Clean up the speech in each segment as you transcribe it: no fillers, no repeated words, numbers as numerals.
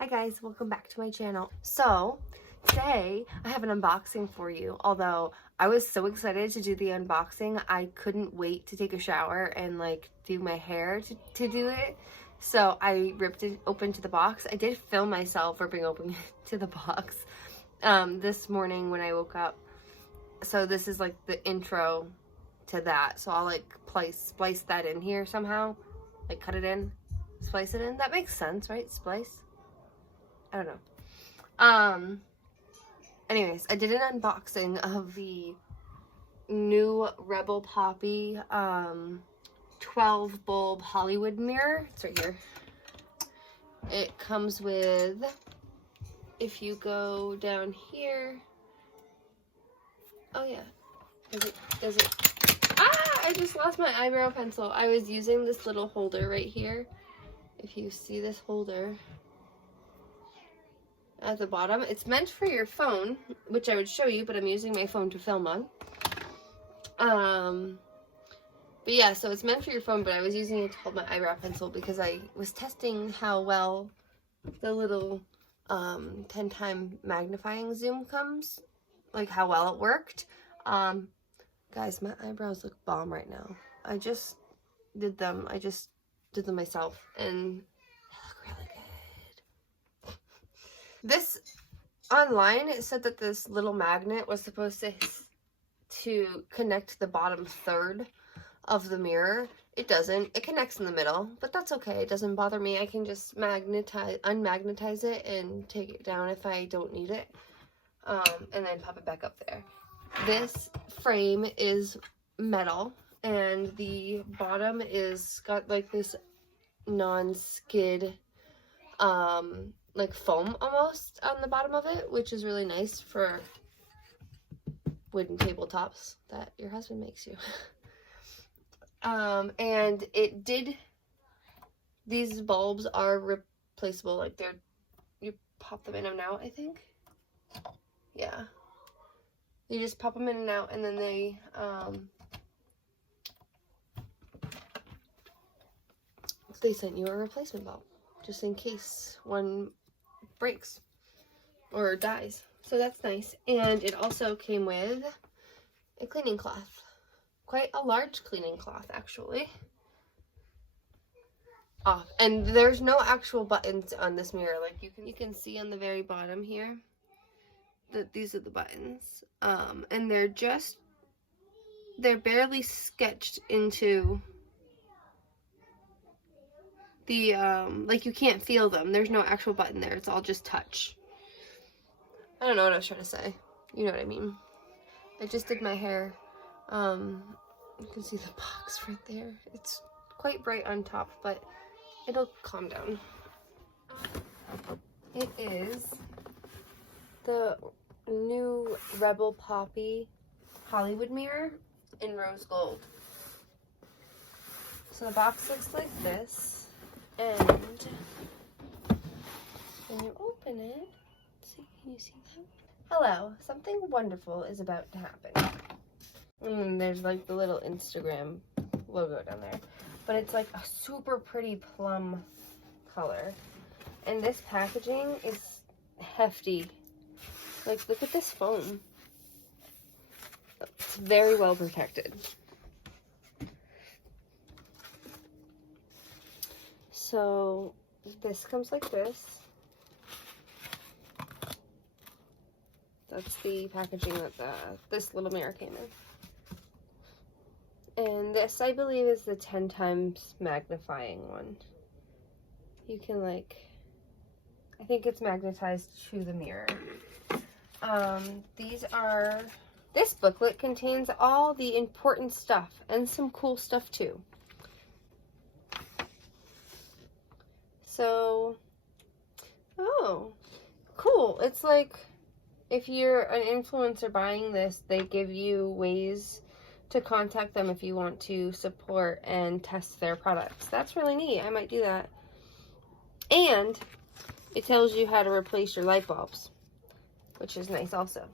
Hi guys, welcome back to my channel. So today I have an unboxing for you. Although I was so excited to do the unboxing, I couldn't wait to take a shower and like do my hair to do it. So I ripped it open to the box. I did film myself ripping open to the box this morning when I woke up. So this is like the intro to that. So I'll like splice that in here somehow, like cut it in, splice it in. That makes sense, right? Splice. I don't know. Anyways, I did an unboxing of the new Rebel Poppy 12 bulb Hollywood mirror. It's right here. It comes with, if you go down here, oh yeah, does it, I just lost my eyebrow pencil. I was using this little holder right here. If you see this holder at the bottom, it's meant for your phone, which I would show you, but I'm using my phone to film on. But yeah, so it's meant for your phone, but I was using it to hold my eyebrow pencil because I was testing how well the little 10x magnifying zoom comes, like how well it worked. Guys, my eyebrows look bomb right now. I just did them myself, and they look really good. This online, it said that this little magnet was supposed to connect the bottom third of the mirror. It doesn't. It connects in the middle, but that's okay. It doesn't bother me. I can just unmagnetize it and take it down if I don't need it, and then pop it back up there. This frame is metal, and the bottom is got like this non-skid like foam almost on the bottom of it, which is really nice for wooden tabletops that your husband makes you. And these bulbs are replaceable, like you pop them in and out, I think. Yeah. You just pop them in and out, and then they sent you a replacement bulb, just in case one breaks or dies. So that's nice. And it also came with a cleaning cloth. Quite a large cleaning cloth, actually. And there's no actual buttons on this mirror. Like you can see on the very bottom here that these are the buttons. And they're barely sketched into the like you can't feel them. There's no actual button there. It's all just touch. I don't know what I was trying to say. You know what I mean. I just did my hair. You can see the box right there. It's quite bright on top, but it'll calm down. It is the new Rebel Poppy Hollywood mirror in rose gold. So the box looks like this, and when you open it, can you see that? Hello, something wonderful is about to happen. And there's like the little Instagram logo down there. But it's like a super pretty plum color. And this packaging is hefty. Like, look at this foam. It's very well protected. So this comes like this. That's the packaging that this little mirror came in. And this, I believe, is the 10x magnifying one. You can like, I think it's magnetized to the mirror. This booklet contains all the important stuff and some cool stuff too. So, oh, cool. It's like, if you're an influencer buying this, they give you ways to contact them if you want to support and test their products. That's really neat. I might do that. And it tells you how to replace your light bulbs, which is nice also.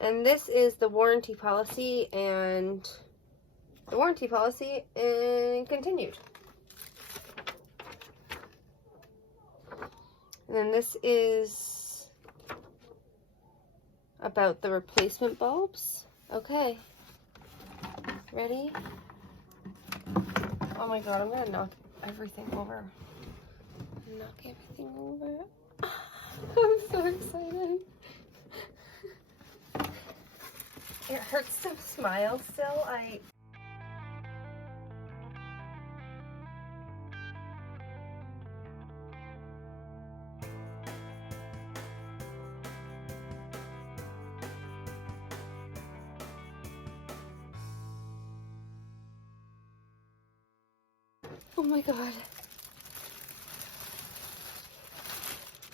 And this is the warranty policy, and the warranty policy continued. And then this is about the replacement bulbs. Okay. Ready? Oh my god, I'm gonna knock everything over. Knock everything over. I'm so excited. It hurts to smile still. Oh my god.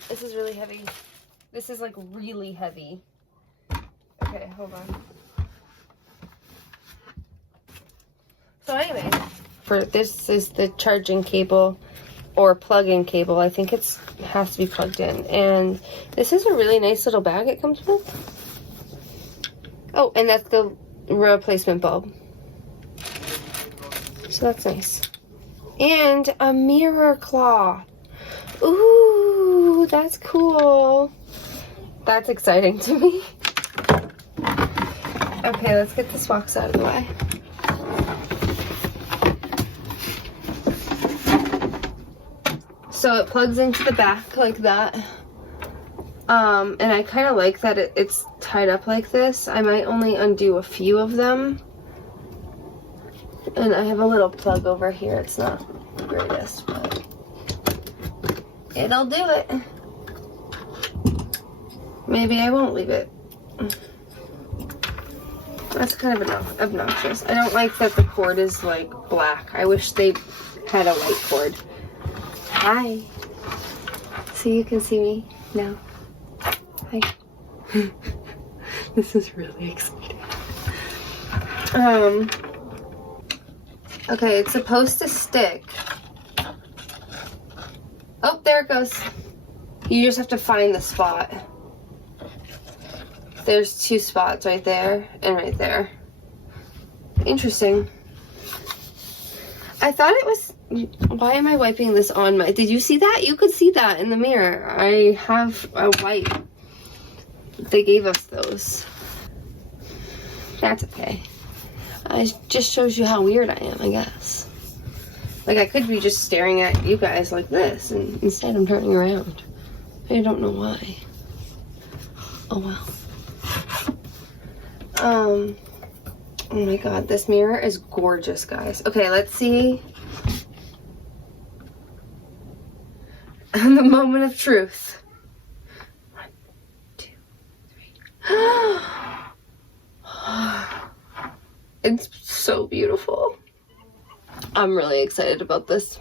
This is really heavy. This is like really heavy. Okay, hold on. So anyway, for this is the charging cable or plug-in cable. I think it has to be plugged in. And this is a really nice little bag it comes with. Oh, and that's the replacement bulb. So that's nice. And a mirror claw. Ooh, that's cool. That's exciting to me. Okay, let's get this box out of the way. So it plugs into the back like that. And I kind of like that it's tied up like this. I might only undo a few of them. And I have a little plug over here. It's not the greatest, but it'll do it. Maybe I won't leave it. That's kind of obnoxious. I don't like that the cord is like black. I wish they had a white cord. Hi. So you can see me now. Hi. This is really exciting. Okay, it's supposed to stick. Oh, there it goes. You just have to find the spot. There's 2 spots right there and right there. Interesting. I thought it was... Why am I wiping this on my... Did you see that? You could see that in the mirror. I have a wipe. They gave us those. That's okay. It just shows you how weird I am, I guess. Like, I could be just staring at you guys like this, and instead I'm turning around. I don't know why. Oh, well. Oh my god, this mirror is gorgeous, guys. Okay, let's see. And the moment of truth. 1, 2, 3. It's so beautiful. I'm really excited about this.